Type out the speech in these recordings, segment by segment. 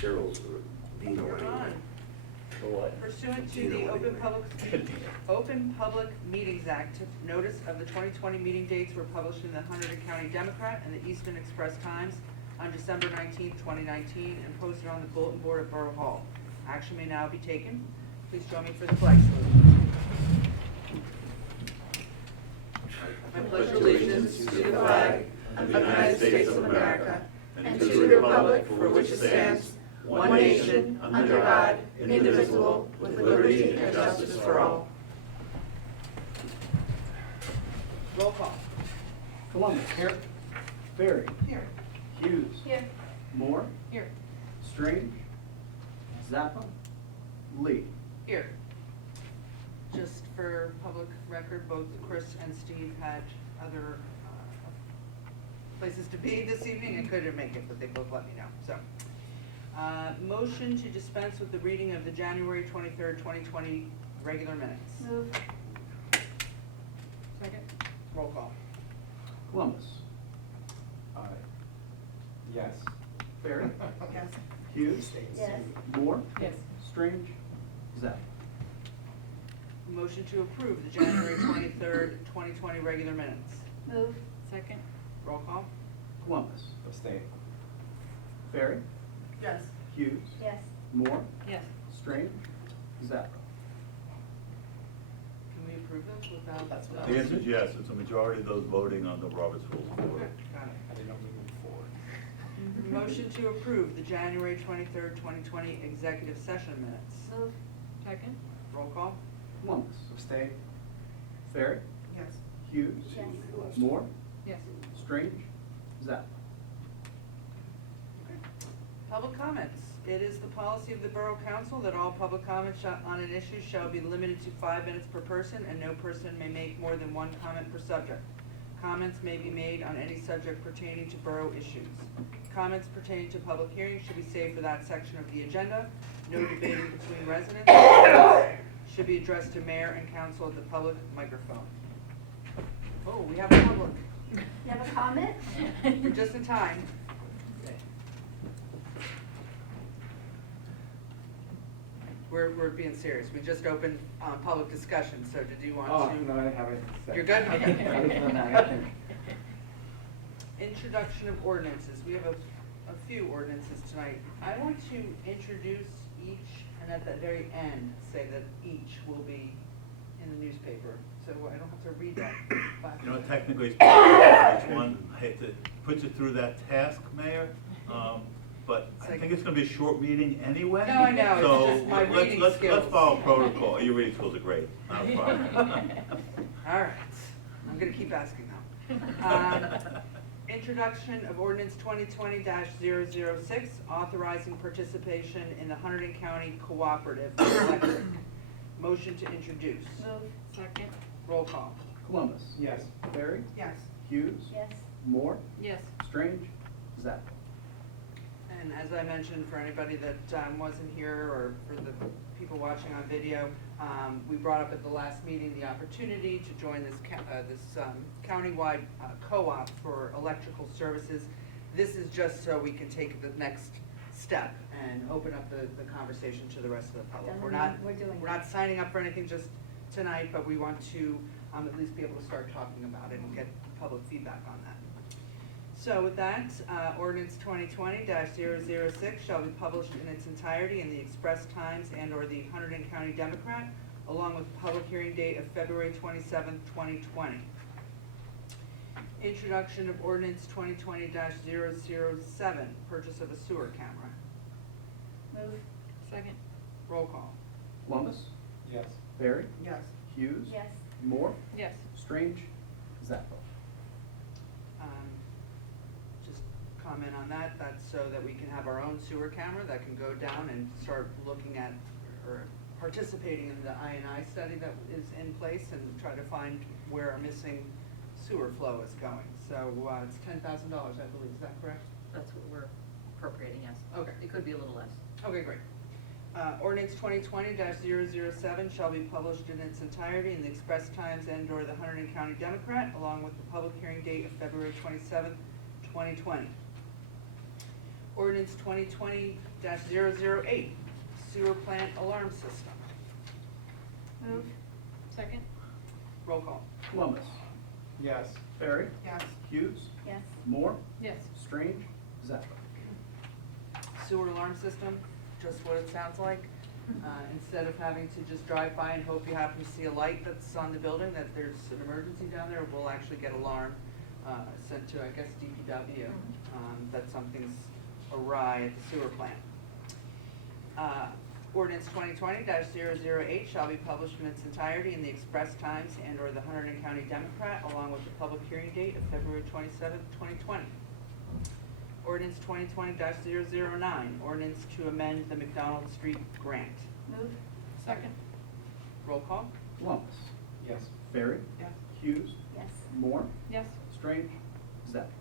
Cheryl's veto You're anyway. on. For what? Pursuant to Veto the anyway. Open Public Meetings Act, notice of the 2020 meeting dates were published in the Hunterdon County Democrat and the Eastern Express Times on December 19th, 2019, and posted on the bulletin board at Borough Hall. Action may now be taken. Please join me for the flag salute. I pledge allegiance to the flag of the United States of America and to the republic for which it stands, one nation, under God, indivisible, with liberty and justice for all. Roll call. Columbus. Here. Berry. Here. Hughes. Here. Moore. Here. Strange. Zappa. Lee. Here. Just for public record, both Chris and Steve had other places to be this evening and couldn't make it, but they both let me know. So, motion to dispense with the reading of the January 23rd, 2020 regular minutes. Move. Second. Roll call. Columbus. Aye. Yes. Berry. Yes. Hughes. Yes. Moore. Yes. Strange. Zappa. Motion to approve the January 23rd, 2020 regular minutes. Move. Second. Roll call. Columbus. Abstain. Berry. Yes. Hughes. Yes. Moore. Yes. Strange. Zappa. Can we approve those without? That's what The answer is yes, it's a majority of those voting on the Robert's Rules of Okay, Order. got it. I didn't know we moved forward. Motion to approve the January 23rd, 2020 executive session minutes. Move. Second. Roll call. Columbus. Abstain. Berry. Yes. Hughes. Yes. Moore. Yes. Strange. Zappa. Public comments. It is the policy of the Borough Council that all public comments on an issue shall be limited to 5 minutes per person, and no person may make more than one comment per subject. Comments may be made on any subject pertaining to borough issues. Comments pertaining to public hearings should be saved for that section of the agenda. No debating between residents. Comments should be addressed to mayor and council at the public microphone. Oh, we have a public. You have a comment? You're just in time. We're being serious. We just opened public discussion, so did you want Oh, to? no, I haven't. You're good? Okay. Other than that, I think. Introduction of ordinances. We have a few ordinances tonight. I want to introduce each, and at the very end, say that each will be in the newspaper, so I don't have to read that. You know, technically, it's each one, I hate to put you through that task, Mayor, but I think it's gonna be a short meeting anyway. No, I know, it's So just my reading let's skills. follow protocol. Your reading skills are great, not a problem. All right, I'm gonna keep asking them. Introduction of ordinance 2020-006, authorizing participation in the Hunterdon County Cooperative Electric. Motion to introduce. Move. Second. Roll call. Columbus. Yes. Berry. Yes. Hughes. Yes. Moore. Yes. Strange. Zappa. And as I mentioned, for anybody that wasn't here, or for the people watching on video, we brought up at the last meeting the opportunity to join this countywide co-op for electrical services. This is just so we can take the next step and open up the conversation to the rest of the public. Doesn't We're mean not we're doing we're it. not signing up for anything just tonight, but we want to at least be able to start talking about it and get public feedback on that. So with that, ordinance 2020-006 shall be published in its entirety in the Express Times and/or the Hunterdon County Democrat, along with the public hearing date of February 27th, 2020. Introduction of ordinance 2020-007, purchase of a sewer camera. Move. Second. Roll call. Columbus. Yes. Berry. Yes. Hughes. Yes. Moore. Yes. Strange. Zappa. Just comment on that. That's so that we can have our own sewer camera that can go down and start looking at or participating in the I&I study that is in place and try to find where our missing sewer flow is going. So it's $10,000, I believe. Is that correct? That's what we're appropriating, yes. Okay. It could be a little less. Okay, great. Ordinance 2020-007 shall be published in its entirety in the Express Times and/or the Hunterdon County Democrat, along with the public hearing date of February 27th, 2020. Ordinance 2020-008, sewer plant alarm system. Move. Second? Roll call. Columbus. Yes. Barry. Yes. Hughes. Yes. Moore. Yes. Strange. Zappa. Sewer alarm system, just what it sounds like. Instead of having to just drive by and hope you happen to see a light that's on the building, that there's an emergency down there, we'll actually get alarm sent to, I guess, DPW, that something's awry at the sewer plant. Ordinance 2020-008 shall be published in its entirety in the Express Times and/or the Hunterdon County Democrat, along with the public hearing date of February 27, 2020. Ordinance 2020-009, ordinance to amend the McDonald Street grant. Move. Second? Roll call. Columbus. Yes. Barry. Yes. Hughes. Yes. Moore. Yes. Strange. Zappa.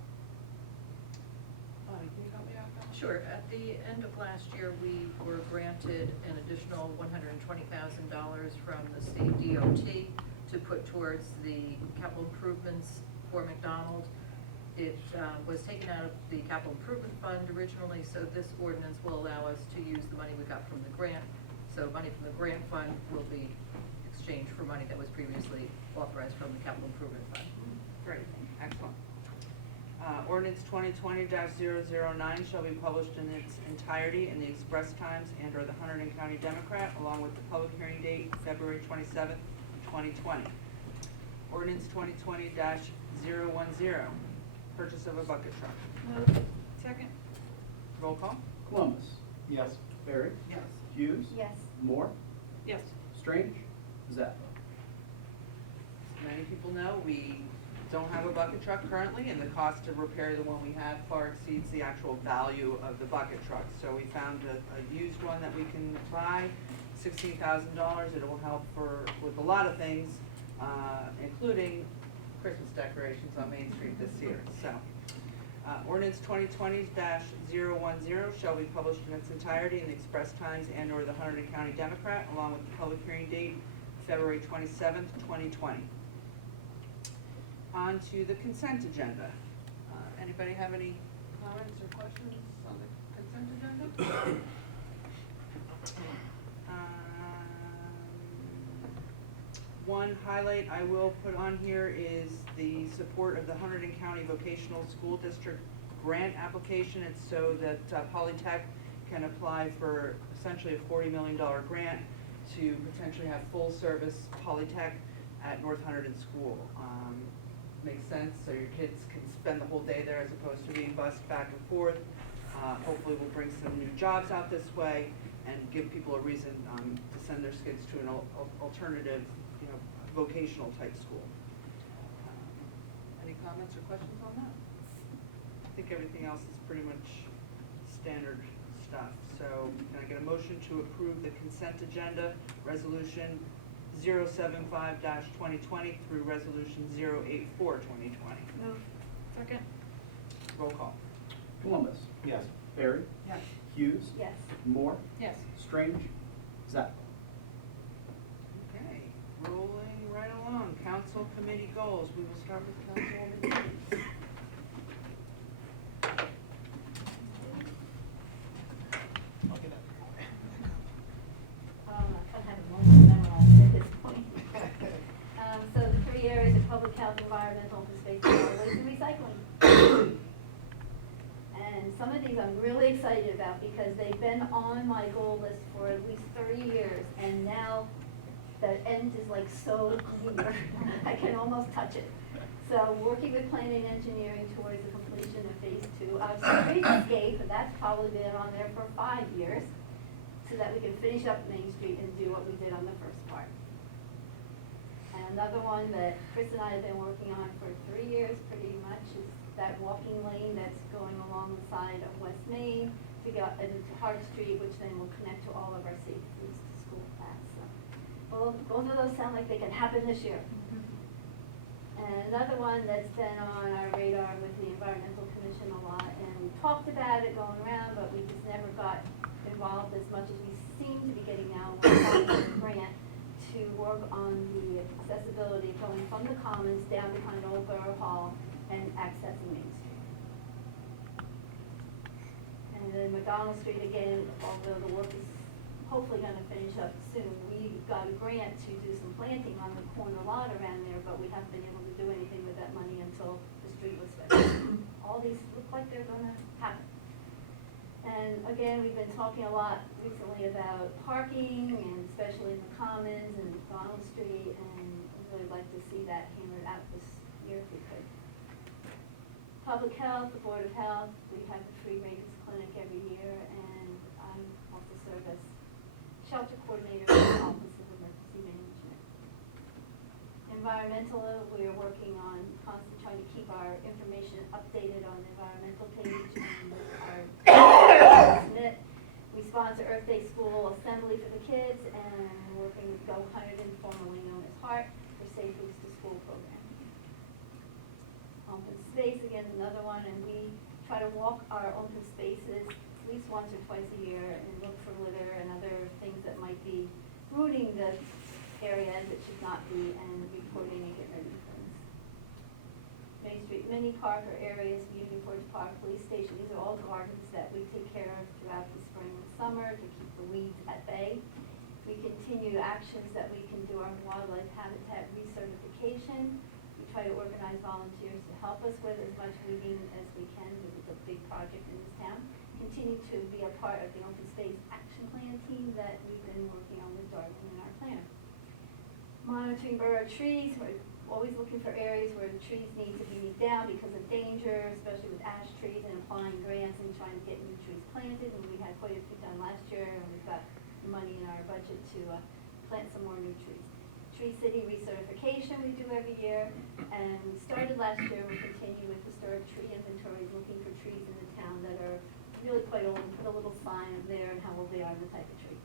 Can you help me out with that? Sure. At the end of last year, we were granted an additional $120,000 from the state DOT to put towards the capital improvements for McDonald. It was taken out of the capital improvement fund originally, so this ordinance will allow us to use the money we got from the grant. So money from the grant fund will be exchanged for money that was previously authorized from the capital improvement fund. Great, excellent. Ordinance 2020-009 shall be published in its entirety in the Express Times and/or the Hunterdon County Democrat, along with the public hearing date, February 27th, 2020. Ordinance 2020-010, purchase of a bucket truck. Move. Second? Roll call. Columbus. Yes. Barry. Yes. Hughes. Yes. Moore. Yes. Strange. Zappa. Many people know we don't have a bucket truck currently, and the cost to repair the one we have far exceeds the actual value of the bucket truck. So we found a used one that we can buy, $16,000. It will help with a lot of things, including Christmas decorations on Main Street this year. So, ordinance 2020-010 shall be published in its entirety in the Express Times and/or the Hunterdon County Democrat, along with the public hearing date, February 27th, 2020. On to the consent agenda. Anybody have any comments or questions on the consent agenda? One highlight I will put on here is the support of the Hunterdon County Vocational School District grant application. It's so that Polytech can apply for essentially a $40 million grant to potentially have full-service Polytech at North Hunterdon School. Makes sense, so your kids can spend the whole day there as opposed to being bused back and forth. Hopefully we'll bring some new jobs out this way and give people a reason to send their kids to an alternative, vocational type school. Any comments or questions on that? I think everything else is pretty much standard stuff. So can I get a motion to approve the consent agenda, resolution 075-2020 through resolution 084-2020? Move. Second? Roll call. Columbus. Yes. Barry. Yes. Hughes. Yes. Moore. Yes. Strange. Zappa. Okay, rolling right along. Council committee goals. We will start with Councilwoman Hughes. I don't have a moment memorized at this point. So the 3 areas of public health, environmental, open space, solid waste, and recycling. And some of these I'm really excited about because they've been on my goal list for at least 30 years, and now the end is like so clear. I can almost touch it. So working with planning and engineering towards the completion of phase 2 of streetscape, and that's probably been on there for 5 years, so that we can finish up Main Street and do what we did on the first part. And another one that Chris and I have been working on for 3 years pretty much is that walking lane that's going along the side of West Main to get into Hart Street, which then will connect to all of our safe routes to school paths. So both of those sound like they can happen this year. And another one that's been on our radar with the Environmental Commission a lot, and we talked about it going around, but we just never got involved as much as we seem to be getting now with the grant to work on the accessibility going from the Commons down behind Old Borough Hall and accessing Main Street. And And then McDonald Street again, although the work is hopefully gonna finish up soon, we got a grant to do some planting on the corner lot around there, but we haven't been able to do anything with that money until the street was finished. All these look like they're gonna happen. And again, we've been talking a lot recently about parking, and especially in the Commons and McDonald Street, and I'd really like to see that hammered out this year if we could. Public Health, the Board of Health, we have the free rabies clinic every year, and I also serve as shelter coordinator for the Office of Emergency Management. Environmental, we are working on constantly trying to keep our information updated on the environmental page and our Smith. We sponsor Earth Day School Assembly for the kids, and we're working with Go Hunterdon, formerly known as HART, for Safe Routes to School program. Open space, again, is another one, and we try to walk our open spaces at least once or twice a year and look for litter and other things that might be ruining the area as it should not be, and reporting and get rid of things. Main Street Mini Park or areas, Union Forge Park, Police Station, these are all gardens that we take care of throughout the spring and summer to keep the weeds at bay. We continue actions that we can do our wildlife habitat recertification. We try to organize volunteers to help us with as much weeding as we can, because it's a big project in this town. Continue to be a part of the Open Space Action Plan team that we've been working on with Darlene in our plan. Monitoring borough trees, we're always looking for areas where the trees need to be down because of danger, especially with ash trees, and applying grants and trying to get new trees planted. And we had quite a few done last year, and we've got money in our budget to plant some more new trees. Tree City recertification we do every year, and we started last year. We continue with historic tree inventories, looking for trees in the town that are really quite old, and put a little sign of there and how old they are and the type of tree.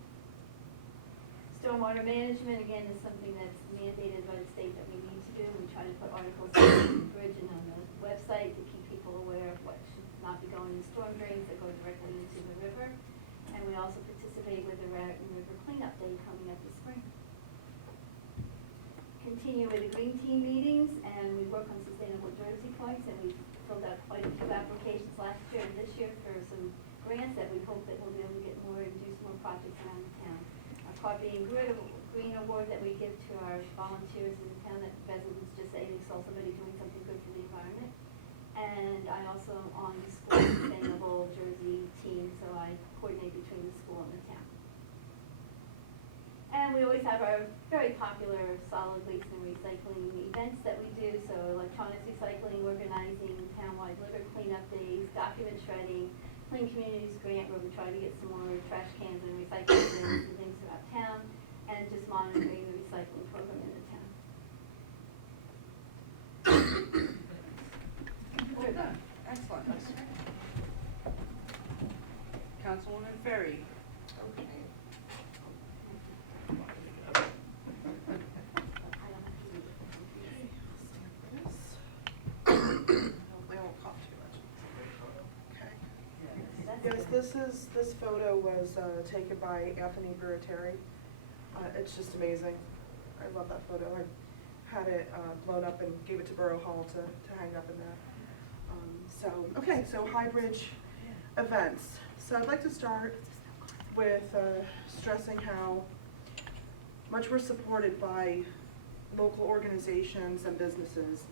Stormwater management, again, is something that's mandated by the state that we need to do. We try to put articles on the bridge and on the website to keep people aware of what should not be going in storm drains that go directly into the river. And we also participate with the Raritan River Cleanup Day coming up this spring. Continue with the Green Team meetings, and we work on sustainable Jersey points, and we filled out quite a few applications last year and this year for some grants that we hope that we'll be able to get more and do some more projects around the town. Our Coffee and Green Award that we give to our volunteers in the town, that residents just say they saw somebody doing something good for the environment. And I also am on the school sustainable Jersey team, so I coordinate between the school and the town. And we always have our very popular solid waste and recycling events that we do, so electronics recycling, organizing townwide litter cleanup days, document shredding, Clean Communities Grant, where we try to get some more trash cans and recycling bins and things throughout town, and just monitoring the recycling program in the town. We're done. Excellent. Councilwoman Ferry. Okay. Hopefully I won't cough too much. Okay. Yes, this photo was taken by Anthony Burrateri. It's just amazing. I love that photo. I had it blown up and gave it to Borough Hall to hang up in there. So High Bridge events. So I'd like to start with stressing how much we're supported by local organizations and businesses.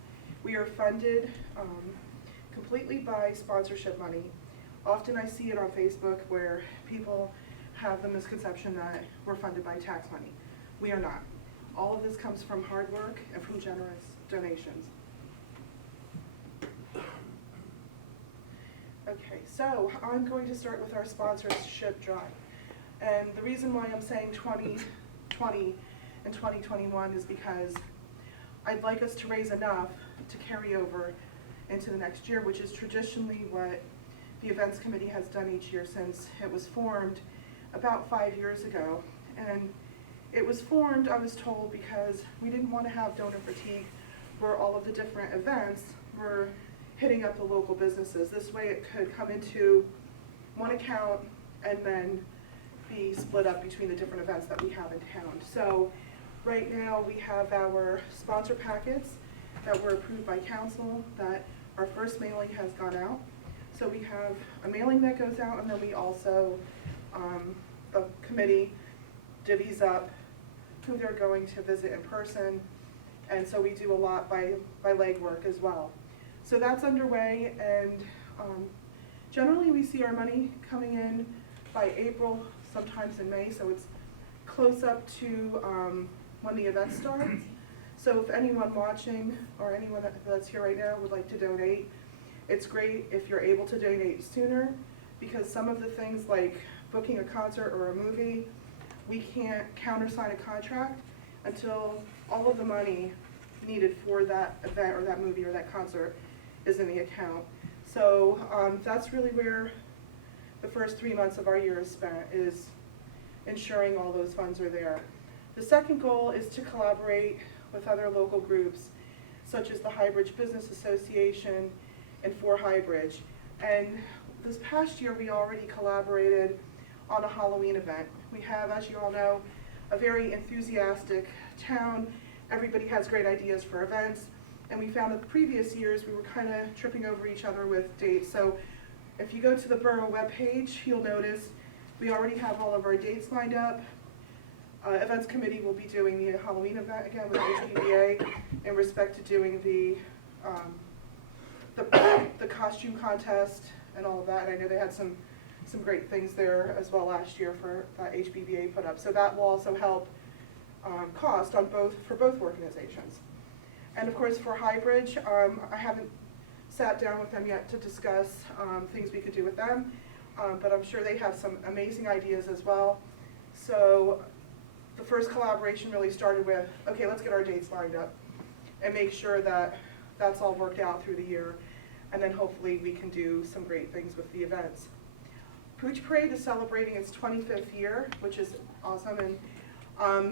We are funded completely by sponsorship money. Often I see it on Facebook where people have the misconception that we're funded by tax money. We are not. All of this comes from hard work and from generous donations. Okay, so I'm going to start with our sponsorship drive. And the reason why I'm saying 2020 and 2021 is because I'd like us to raise enough to carry over into the next year, which is traditionally what the events committee has done each year since it was formed about 5 years ago. And it was formed, I was told, because we didn't want to have donor fatigue where all of the different events were hitting up the local businesses. This way it could come into one account and then be split up between the different events that we have in town. So right now we have our sponsor packets that were approved by council, that our first mailing has gone out. So we have a mailing that goes out, and then we also, the committee divvies up who they're going to visit in person, and so we do a lot by legwork as well. So that's underway, and generally we see our money coming in by April, sometimes in May, so it's close up to when the event starts. So if anyone watching or anyone that's here right now would like to donate, it's great if you're able to donate sooner, because some of the things like booking a concert or a movie, we can't countersign a contract until all of the money needed for that event or that movie or that concert is in the account. So that's really where the first 3 months of our year is spent, is ensuring all those funds are there. The second goal is to collaborate with other local groups, such as the Highbridge Business Association and For Highbridge. And this past year, we already collaborated on a Halloween event. We have, as you all know, a very enthusiastic town. Everybody has great ideas for events. And we found that the previous years, we were kind of tripping over each other with dates. So if you go to the borough webpage, you'll notice we already have all of our dates lined up. Events committee will be doing the Halloween event again with HPBA in respect to doing the costume contest and all of that. And I know they had some great things there as well last year for that HPBA put up. So that will also help cost on for both organizations. And of course for Highbridge, I haven't sat down with them yet to discuss things we could do with them, but I'm sure they have some amazing ideas as well. So the first collaboration really started with, okay, let's get our dates lined up and make sure that that's all worked out through the year, and then hopefully we can do some great things with the events. Pooch Parade is celebrating its 25th year, which is awesome, and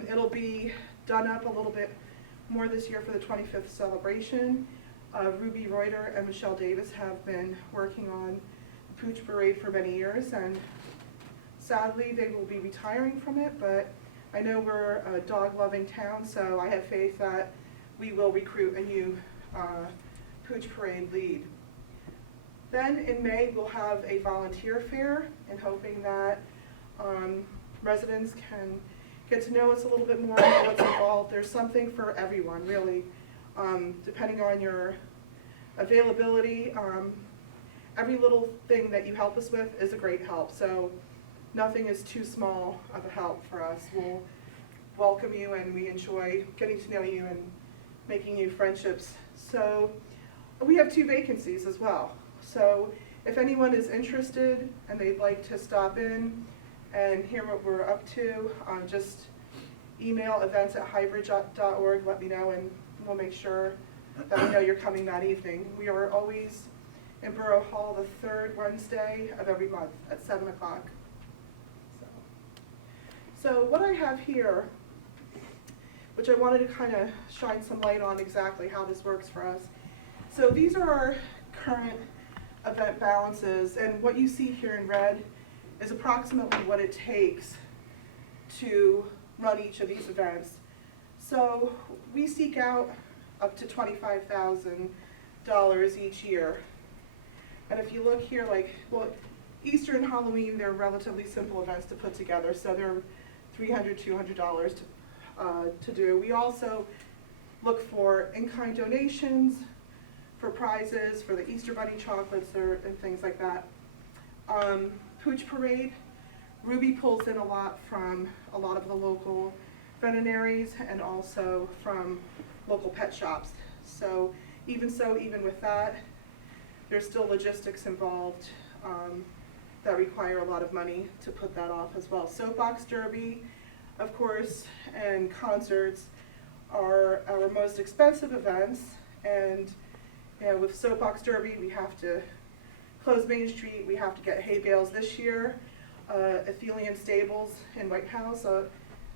it'll be done up a little bit more this year for the 25th celebration. Ruby Reuter and Michelle Davis have been working on the Pooch Parade for many years, and sadly they will be retiring from it, but I know we're a dog-loving town, so I have faith that we will recruit a new Pooch Parade lead. Then in May, we'll have a volunteer fair, and hoping that residents can get to know us a little bit more, know what's involved. There's something for everyone, really, depending on your availability. Every little thing that you help us with is a great help, so nothing is too small of a help for us. We'll welcome you, and we enjoy getting to know you and making new friendships. So we have 2 vacancies as well. So if anyone is interested and they'd like to stop in and hear what we're up to, just email events@highbridge.org, let me know, and we'll make sure that we know you're coming that evening. We are always in Borough Hall the 3rd Wednesday of every month at 7 o'clock. So what I have here, which I wanted to kind of shine some light on exactly how this works for us. So these are our current event balances, and what you see here in red is approximately what it takes to run each of these events. So we seek out up to $25,000 each year. And if you look here, like, well, Easter and Halloween, they're relatively simple events to put together, so they're $300, $200 to do. We also look for in-kind donations, for prizes, for the Easter Bunny chocolates and things like that. Pooch Parade, Ruby pulls in a lot from a lot of the local veterinaries and also from local pet shops. So even with that, there's still logistics involved that require a lot of money to put that off as well. Soapbox Derby, of course, and concerts are our most expensive events, and with Soapbox Derby, we have to close Main Street, we have to get hay bales this year. Athelian Stables in White House,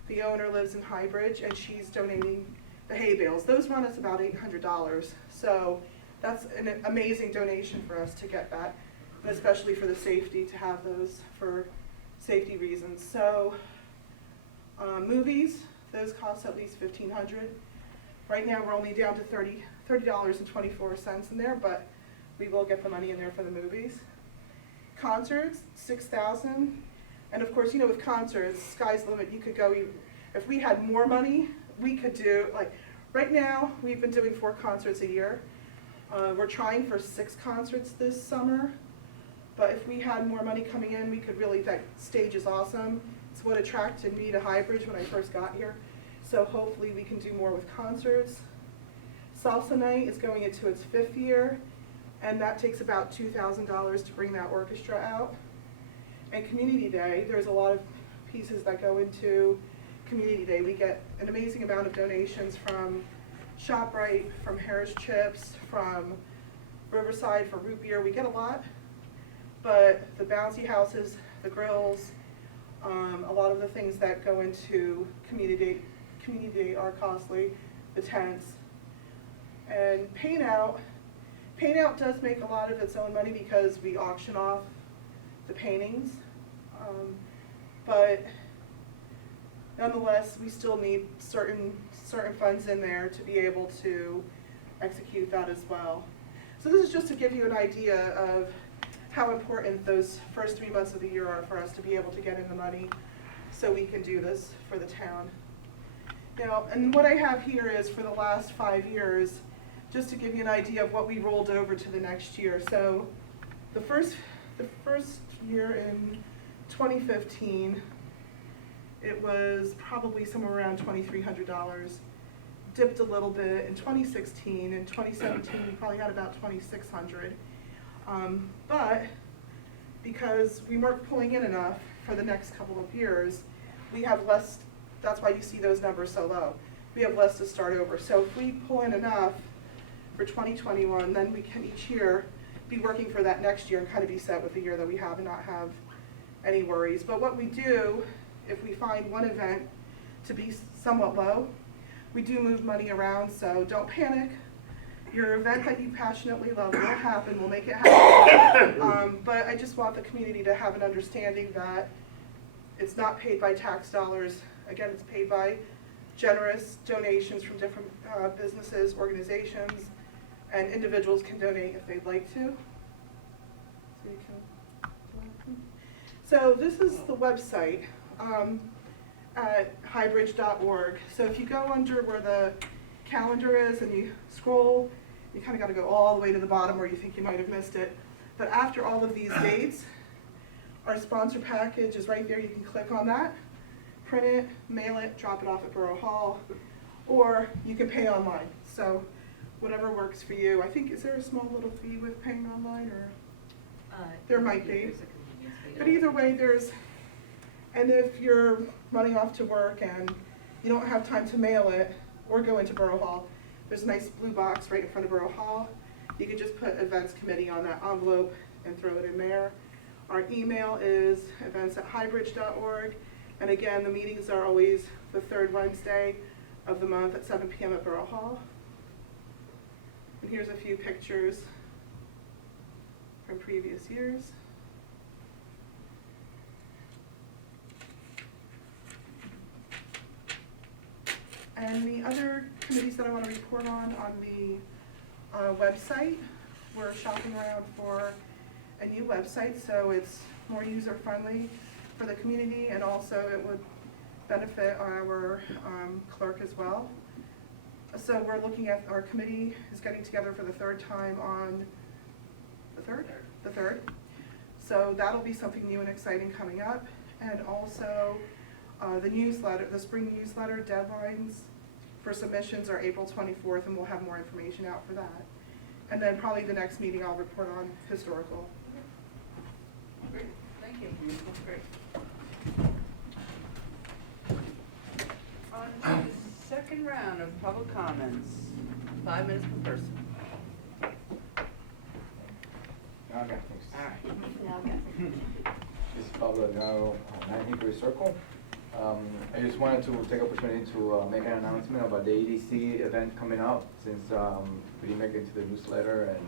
the owner lives in Highbridge, and she's donating the hay bales. Those run us about $800, so that's an amazing donation for us to get that, and especially for the safety, to have those for safety reasons. So movies, those cost at least $1,500. Right now we're only down to $30.24 in there, but we will get the money in there for the movies. concerts, 6,000. And of course, you know, with concerts, sky's the limit. You could go, if we had more money, we could do, like, right now, we've been doing 4 concerts a year. We're trying for 6 concerts this summer. But if we had more money coming in, we could really, that stage is awesome. It's what attracted me to Highbridge when I first got here. So hopefully we can do more with concerts. Salsa Night is going into its 5th year, and that takes about $2,000 to bring that orchestra out. And Community Day, there's a lot of pieces that go into Community Day. We get an amazing amount of donations from ShopRite, from Harris Chips, from Riverside for root beer. We get a lot, but the bouncy houses, the grills, a lot of the things that go into Community Day are costly, the tents. And Paint Out does make a lot of its own money because we auction off the paintings. But nonetheless, we still need certain funds in there to be able to execute that as well. So this is just to give you an idea of how important those first 3 months of the year are for us to be able to get in the money so we can do this for the town. Now, and what I have here is for the last 5 years, just to give you an idea of what we rolled over to the next year. So the first year in 2015, it was probably somewhere around $2,300. Dipped a little bit in 2016. In 2017, we probably got about $2,600. But because we weren't pulling in enough for the next couple of years, we have less. That's why you see those numbers so low. We have less to start over. So if we pull in enough for 2021, then we can each year be working for that next year and kind of be set with the year that we have and not have any worries. But what we do, if we find one event to be somewhat low, we do move money around, so don't panic. Your event that you passionately love will happen, we'll make it happen. But I just want the community to have an understanding that it's not paid by tax dollars. Again, it's paid by generous donations from different businesses, organizations, and individuals can donate if they'd like to. So this is the website at highbridge.org. So if you go under where the calendar is and you scroll, you kind of got to go all the way to the bottom where you think you might have missed it. But after all of these dates, our sponsor package is right there. You can click on that, print it, mail it, drop it off at Borough Hall, or you can pay online. So whatever works for you. I think, is there a small little fee with paying online, or? There might be. There's a convenience fee. But either way, and if you're running off to work and you don't have time to mail it or go into Borough Hall, there's a nice blue box right in front of Borough Hall. You can just put events committee on that envelope and throw it in there. Our email is events@highbridge.org. And again, the meetings are always the 3rd Wednesday of the month at 7 p.m. at Borough Hall. And here's a few pictures from previous years. And the other committees that I want to report on the website, we're shopping around for a new website, so it's more user-friendly for the community, and also it would benefit our clerk as well. So we're looking at, our committee is getting together for the 3rd time on the 3rd? The 3rd. So that'll be something new and exciting coming up. And also the newsletter, the spring newsletter deadlines for submissions are April 24th, and we'll have more information out for that. And then probably the next meeting I'll report on historical. Great, thank you. That's great. On to the second round of public comments. 5 minutes per person. Okay, thanks. All right. Now, okay. This is Pablo Delgado, 9 Hickory Circle. I just wanted to take opportunity to make an announcement about the EDC event coming up, since we didn't make it into the newsletter, and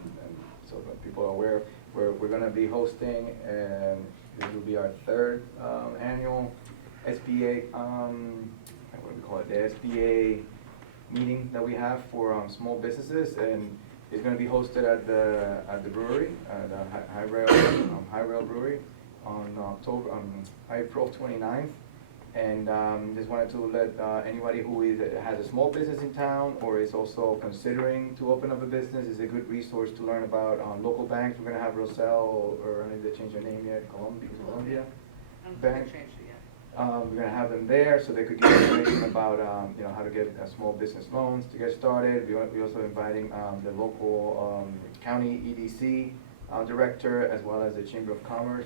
so that people are aware. We're going to be hosting, and this will be our 3rd annual SBA, what do we call it, the SBA meeting that we have for small businesses, and It's gonna be hosted at the brewery, the High Rail Brewery on April 29th. And just wanted to let anybody who has a small business in town or is also considering to open up a business, is a good resource to learn about local banks. We're gonna have Roselle, or I don't know if they changed their name yet, Columbia. I don't think Bank. they changed it yet. We're gonna have them there so they could give information about, how to get small business loans to get started. We're also inviting the local county EDC director, as well as the Chamber of Commerce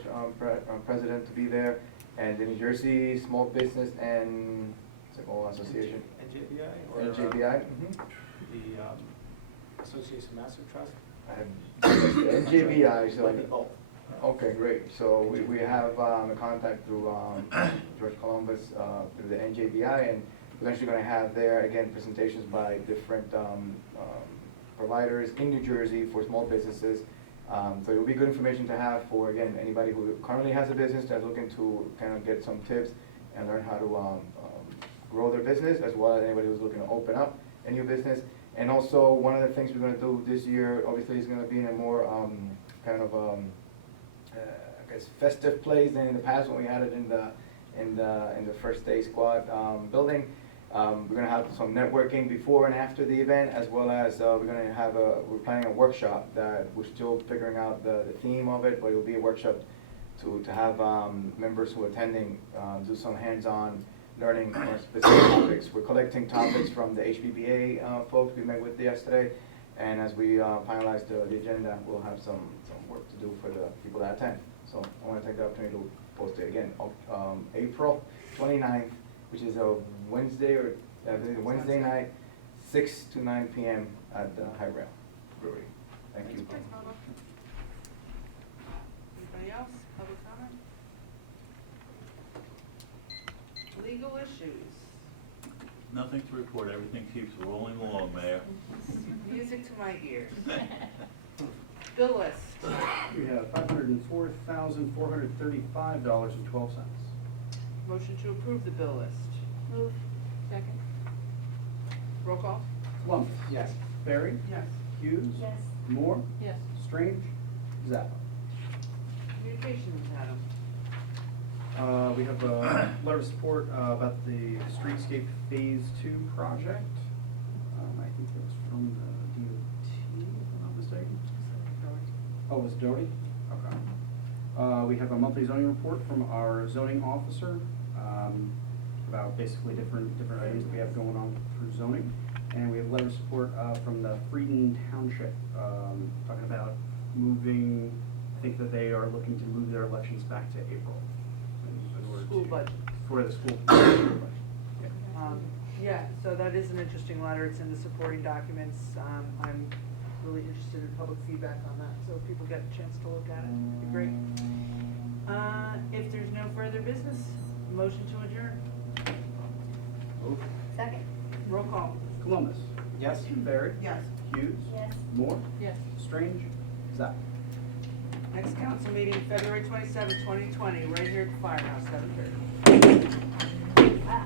president to be there, and the New Jersey Small Business and Association. NJBI or? NJBI. The Association Master Trust? NJBI, so. Might be both. Okay, great. So we have a contact through George Columbus, through the NJBI, and we're actually going to have there, again, presentations by different providers in New Jersey for small businesses. So it will be good information to have for, again, anybody who currently has a business that's looking to kind of get some tips and learn how to grow their business, as well as anybody who's looking to open up a new business. And also, one of the things we're going to do this year, obviously, is going to be in a more I guess festive place than in the past when we had it in the First Day Squad building. We're gonna have some networking before and after the event, as well as we're planning a workshop that we're still figuring out the theme of it, but it'll be a workshop to have members who are attending do some hands-on learning on specific topics. We're collecting topics from the HPBA folks we met with yesterday, and as we finalize the agenda, we'll have some work to do for the people that attend. So I want to take the opportunity to post it again, April 29th, which is a Wednesday or Wednesday night, 6 to 9 p.m. at the High Rail Brewery. Thank you. Thanks, Bobo. Anybody else? Public comment? Legal issues. Nothing to report, everything keeps rolling along, Mayor. Music to my ears. Bill list. We have $504,435.12. Motion to approve the bill list. Move. Second. Roll call? Columbus. Yes. Barry. Yes. Hughes. Yes. Moore. Yes. Strange. Zappa. Communications, Adam. We have a letter of support about the Streetscape Phase 2 project. I think that was from the DOT, if I'm not mistaken. Oh, it was Doty? Okay. We have a monthly zoning report from our zoning officer about basically different items that we have going on through zoning. And we have letter of support from the Freedon Township talking about moving, I think that they are looking to move their elections back to April. in order School to- budget. For the school budget. Yeah. Yeah, so that is an interesting letter. It's in the supporting documents. I'm really interested in public feedback on that, so if people get a chance to look at it, it'd be great. If there's no further business, motion to adjourn. Move. Second. Roll call. Columbus. Yes. Barry. Yes. Hughes. Yes. Moore. Yes. Strange. Zappa. Next council meeting, February 27, 2020, right here at the Firehouse, 7:30. Ah.